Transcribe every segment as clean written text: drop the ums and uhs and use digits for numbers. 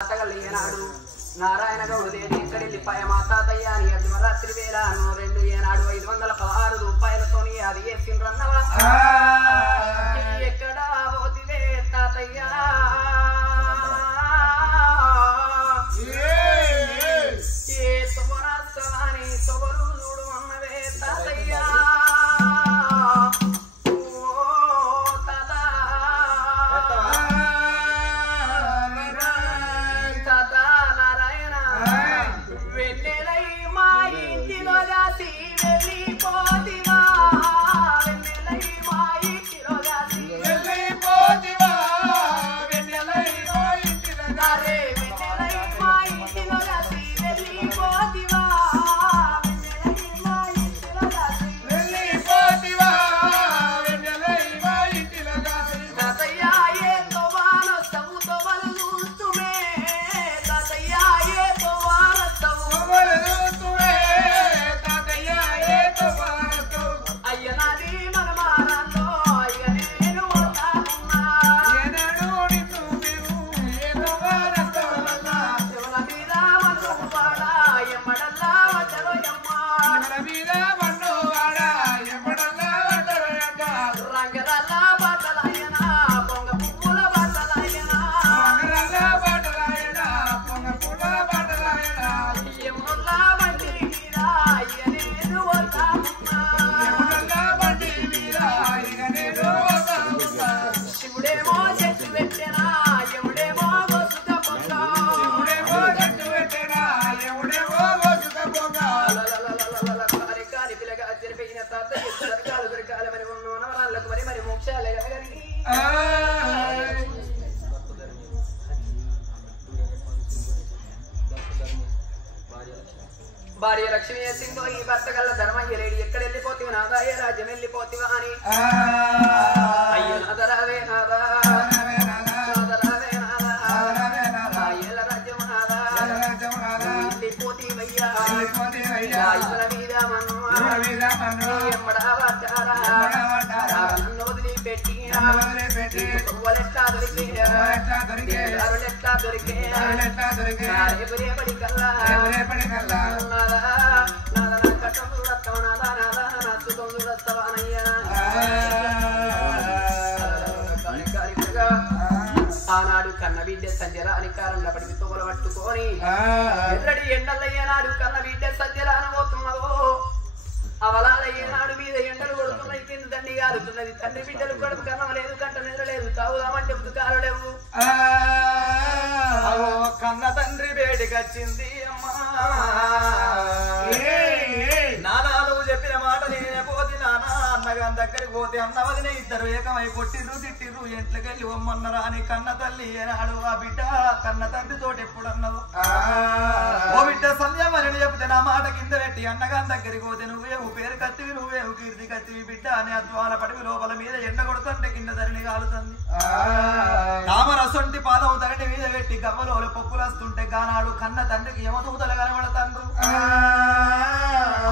ఏనాడు నారాయణ గౌడు ఇక్కడి మా తాతయ్య అని అర్ధమరాత్రి వేళ 2 ఏనాడు 516 రూపాయలతోని అది వేసిండ్రన్నవా ఎక్కడ పోతివే తాతయ్య ఏ తొమరాస్తవాని తొవరు చూడు అన్నవే తాతయ్య భార్య లక్ష్మి సింధు ఈ భర్త గల్ల ధర్మయ్యలేడి ఎక్కడ వెళ్ళిపోతివి నాదాయ రాజ్యం వెళ్ళిపోతివా అని అయ్యో నాదరావే నాదా నాదరావే నాదా అయ్యల రాజ్యం నాదా వెళ్ళిపోతివయ్యా ఇతర మీద మన్ను ఎమ్మడా పడ్డారా నన్ను వదిలిపెట్టి ఎట్లా దొరికే రేపడి కల్లా ఆనాడు కన్న బిడ్డ సంజరాని కారంలో పడి తోలు పట్టుకొని ఎల్లడి ఎండలయ్యనాడు కన్న బిడ్డ సంజరాను పోతున్నదో అవలాలయ్యనాడు మీద ఎండలు కొడుతున్నాయి కింద దండి కాలుతున్నది తండ్రి బిడ్డలు కడుపు కన్నం లేదు కంట నిద్రలేదు తాగుదామంటే ఉతుకాలు లేవు కన్న తండ్రి బేటికొచ్చింది అమ్మా నానా నువ్వు చెప్పిన మాట నేనే పోతి నానా అన్నగా దగ్గరికి పోతే అన్నవదినే ఇద్దరు ఏకమై కొట్టిర్రు తిట్టిర్రు ఎంట్లకెళ్ళి ఒమ్మన్నరా అని కన్న తల్లి ఏనాడు ఆ బిడ్డ కన్న తండ్రితోటి ఎప్పుడు అన్నవు ఓ బిడ్డ సంధ్యమని చెప్తే నా మాట కింద పెట్టి అన్నగా దగ్గరికి పోతే నువ్వేవు పేరు కత్తివి నువ్వేవు కీర్తి కత్తివి బిడ్డ అని అద్వాల పడివి లోపల మీద ఎండ కొడుతుంటే కింద ధరణి కాలుతుంది తామరసొంటి పాదం ధరణి మీద పెట్టి గవ్వలోలు పొక్కులస్తుంటే గానాడు కన్న తండ్రికి యమదూతలు కనబడతాండ్రు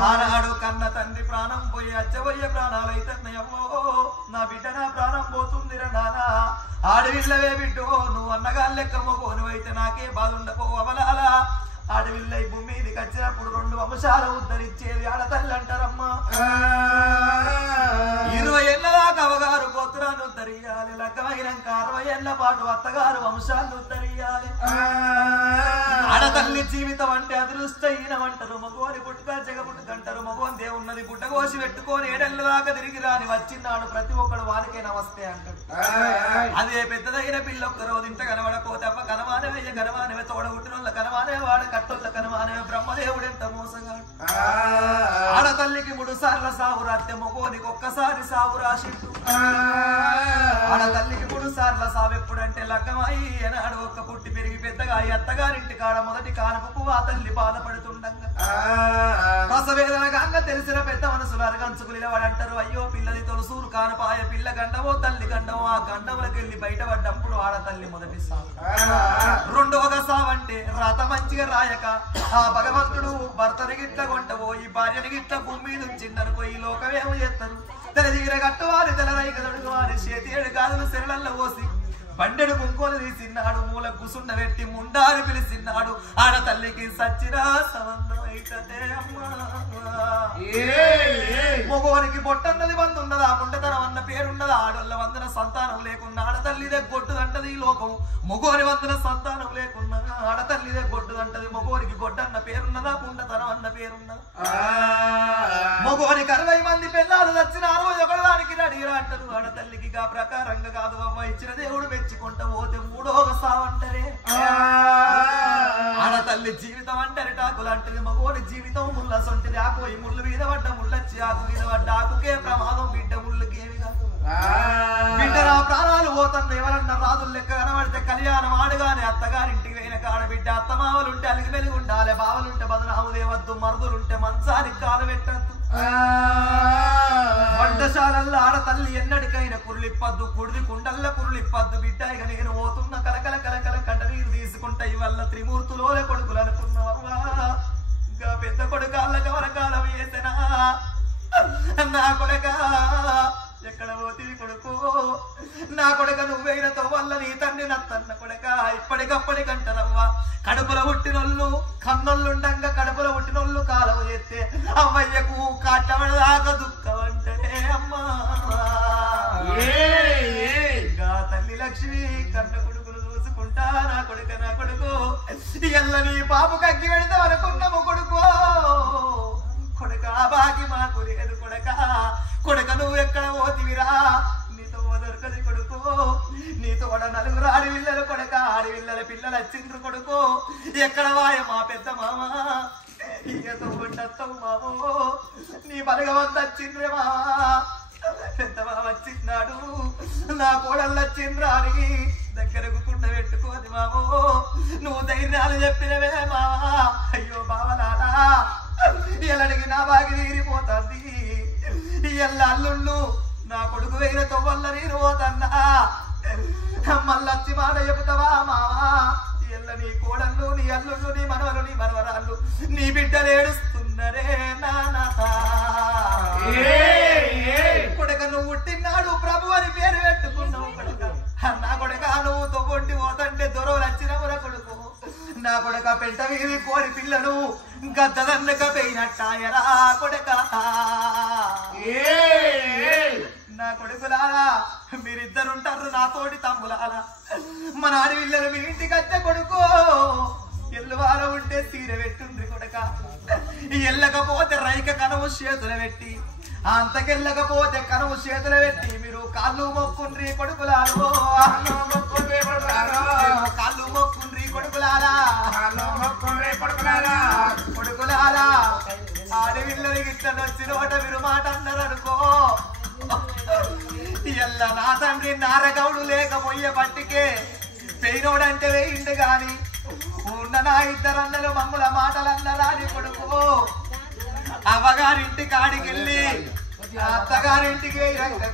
ఆనాడు కన్న తండ్రి ప్రాణం పోయి అచ్చబోయే ప్రాణాలైతన్నయమ్మో నా బిడ్డ నా ప్రాణం పోతుందిరా నానా ఆడవిల్లవే బిడ్డో నువ్వు అన్నగా లెక్కమ్మో నువ్వైతే నాకే బాధ ఉండపో అవలాలా ఆడవిల్ల ఈ భూమి మీదకి వచ్చినప్పుడు 2 వంశాలు ఉద్ధరించేది ఆడతల్లి అంటారమ్మా 20 ఏళ్ళ దాకా అవగారు గోత్రాన్ని ఉద్ధరియాలి లగ్గమైనాక 60 ఏళ్ల పాటు అత్తగారు వంశాన్ని ఉద్ధరియాలి ఆడతల్లి జీవితం అంటే అదృష్టహీనమంటారు మగోని పుట్టుక జగ పుట్టుకంటారు మగోని దేవున్నది పుట్ట కోసి పెట్టుకొని 7 ఏళ్ళ దాకా తిరిగి రాని వచ్చినాడు ప్రతి ఒక్కడు వానికే నమస్తే అంటాడు అదే పెద్దదైన పిల్ల ఒక్క రోజు ఇంట కనబడకపోతే అవ్వ కనమానవే కనమానవే తోడగుట్టిన కనమానే వాడ కట్టొల్ల కనమానవే బ్రహ్మదేవుడు ఎంత మోసగాడు ఆడతల్లికి 3 సార్లు సావు రాత్తే మగోనికి ఒక్కసారి సావు రాసిండు ఆడతల్లికి 3 సార్లు సావు ఎప్పుడంటే లగ్గమై ఏనాడు ఒక్క పుట్టి పెరిగి పెద్దగా అత్తగారింటి కాడ మొదటి కానపు ఆ తల్లి బాధపడుతుండగా రసవేదన గంగ తెలిసిన పెద్ద మనసులు అరగంచుకు నిలబడంటారు అయ్యో పిల్లది తొలసూరు కానపాయ పిల్ల గండవో తల్లి గండవో ఆ గండవులకి వెళ్ళి బయటపడ్డప్పుడు ఆడతల్లి మొదటి సావు రెండోగ సావంటే రాత మంచిగా రాయక ఆ భగవంతుడు భర్తని గిట్ల కొంటపోయి భార్యని గిట్ల భూమి మీద ఉంచిందనుకో ఈ లోకమేమో చేస్తారు తెర దిగిర కట్టువారి తెల రైక తొడుగువారి చేతి 7 గాజులు శరీరంలో పోసి బండెడు కుంకోలు తీసిన్నాడు మూల కుసుండ పెట్టి ముండాని పిలిచిన్నాడు ఆడ తల్లికి సచ్చిరా సంబంధం అయితదే అమ్మా మగోనికి బొట్టన్నది వంద ఉన్నదా ముండతనం అన్న పేరున్నదా ఆడోళ్ళ వందన సంతానం లేకున్నా ఆడతల్లిదే గొడ్డుదంటది ఈ లోకం మగోని వందన సంతానం లేకున్నా ఆడతల్లిదే గొడ్డుదంటది మగోనికి గొడ్డన్న పేరున్నదా ముండతనం అన్న పేరున్నదా మగోనికి 60 మంది పిల్లలు వచ్చిన 61 దానికి రెడీరా అంటారు ఆడతల్లికి గా ప్రకారంగా కాదు అమ్మ ఇచ్చిన దేవుడు మెచ్చుకుంటా పోతే 3వ సావంటారే ఆడతల్లి జీవితం అంటారు టాకులు అంటది మగోని జీవితం ముళ్ళ సొంటిది ఆకు ఈ ముళ్ళు మీద పడ్డ ముళ్ళొచ్చి ఆకు మీద పడ్డ ఆకుకే ప్రమాదం బిడ్డ ముళ్ళకేమి కాదు బిడ్డ నా ప్రాణాలు పోతుంది ఎవరన్నా రాజులు లెక్క కనబడితే కళ్యాణం ఆడుగానే అత్తగారింటికి పోయిన కాడ బిడ్డ అత్తమావలుంటే అలిగి వెలిగి ఉండాలి బావలుంటే బదనాము దేవద్దు మరుదులుంటే మంచానికి కాలు పెట్టద్దు వంటశాలల్లో ఆడతల్లి ఎన్నడికైనా కురులిప్పద్దు కుడిది కుండల్ల కురులిప్పద్దు బిడ్డ ఇక నేను పోతున్న కలకల కలకల కంట నీరు తీసుకుంటా ఇవల్ల త్రిమూర్తులోనే కొడుకులు అనుకున్నావా ఇంకా పెద్ద కొడుకాళ్ళకి వరకాలం వేసనా నా కొడుక ఎక్కడ పోతివి కొడుకు నా కొడుక నువ్వైన తోవల్ల నీ తండ్రి నత్తన్న కొడుక ఇప్పటికప్పటికంటారవ్వ కడుపుల పుట్టినోళ్ళు కన్నోళ్ళుండంగా కడుపుల పుట్టినోళ్ళు కాలం చేస్తే అవ్వయ్యకు కాటవడదాకా దుఃఖం అంటే అమ్మా తల్లి లక్ష్మి కన్న కొడుకును చూసుకుంటా నా కొడుకు ఎల్ల నీ పాపు కగ్గి పెడతాం అనుకున్నాము కొడుకు కొడుక బాగి మాకు లేదు కొడుక నువ్వు ఎక్కడ పోతివిరా నీతో దొరకది కొడుకు నీతో 4 ఆడవిల్లలు కొడుక ఆడవిల్లల పిల్లలు వచ్చిండ్రు కొడుకు ఎక్కడ వాయ మా పెద్ద మామ ఈయతో ఉండొస్తావు మామో నీ బలగవంత వచ్చిండ్రే మామ పెద్ద మామ వచ్చిన్నాడు నా కోడళ్ళు వచ్చిండ్రా అని దగ్గరకు కుండ పెట్టుకోది మామో నువ్వు ధైర్యాలు చెప్పినవే మావా అయ్యో బావలారా ఎల్లడికి నా బాగి తీరిపోతుంది ఎల్ల అల్లుళ్ళు నా కొడుకు వేరే తొవ్వల్ల నీరు పోతన్నా మళ్ళొచ్చి మాట చెబుతావా మావా ఎల్ల నీ కోడళ్ళు నీ అల్లుళ్ళు నీ మనవలు నీ మనవరాళ్ళు నీ బిడ్డలు ఏడుస్తున్నరే నానా కొడుక నువ్వు పుట్టినాడు ప్రభు అని పేరు పెట్టుకున్నావు కొడుక నా కొడుక నువ్వు తొవ్వొంటి పోతంటే దొరవలు వచ్చినవురా కొడుకు నా కొడుక పెంట వీధి కోడి పిల్లలు గద్దదన్నక పోయినట్టాయరా కొడుక నా కొడుకులారా మీరిద్దరుంటారు నాతోటి తమ్ములారా మన ఆడవిల్లలు మీ ఇంటికి వచ్చే కొడుకు ఎల్లువారం ఉంటే తీర పెట్టుండ్రి కొడుక ఎల్లకపోతే రైక కనవు చేతులు పెట్టి అంతకెళ్ళకపోతే కనువు చేతులు పెట్టి మీరు కాళ్ళు మొక్కుండ్రి కొడుకులారో కాళ్ళు మొక్కుండ్రి కొడుకులారా కొడుకులారా ఆడవిల్లలు గిట్ల వచ్చినోట మీరు మాట అన్నారు అనుకో ఎల్ల నా తండ్రి నారగౌడు లేకపోయే పట్టికే పెయినోడంటే వేయిండు గాని ఉన్న నా 2 అన్నలు మమ్ముల మాటలన్నరా నీ కొడుకు అవ్వగారింటి కాడికెళ్ళి అత్తగారింటికి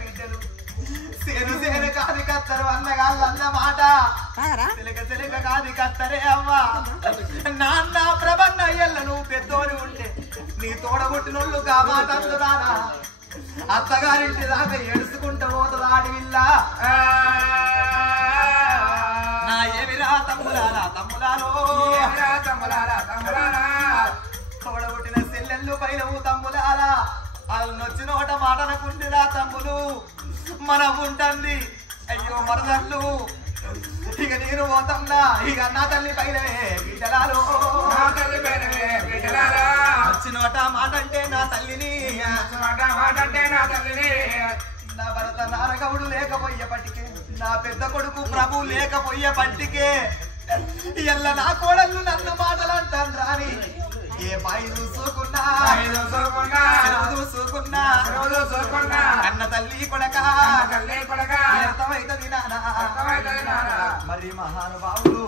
బిడ్డలు సేను కాది కత్తరు అన్నగాళ్ళు అన్న మాట చిలక కాది కత్తరే అవ్వ నాన్న ప్రభన్న అయ్యల్ల నువ్వు పెద్దోని ఉంటే నీ తోడగొట్టినోళ్ళు కా మాట అందురానా అత్తగారింటి దాకా ఏడుచుకుంటూ పోతుంది ఆడివిల్లా నా ఏమిరా తమ్ములారా తోడగొట్టిన సెల్లెళ్ళు పైనవు తమ్ములారా వాళ్ళు నొచ్చినోట మాటనకుండిరా తమ్ములు మన ఉంటుంది అయ్యో మరదళ్ళు ఇక నేను పోతన్నా ఇక నా తల్లి పైనవే బిడ్డలాలు వచ్చినోట మాట అంటే నా తల్లిని నా భరత నారగవుడు లేకపోయే పట్టికే నా పెద్ద కొడుకు ప్రభు లేకపోయే పట్టికే ఎల్ల నా కోడళ్ళు నన్ను మాటలు అంటాను రాని ఏ బాయి చూసుకున్నా అన్న తల్లి కొడక అర్థమైతది నానా మరి మహానుభావులు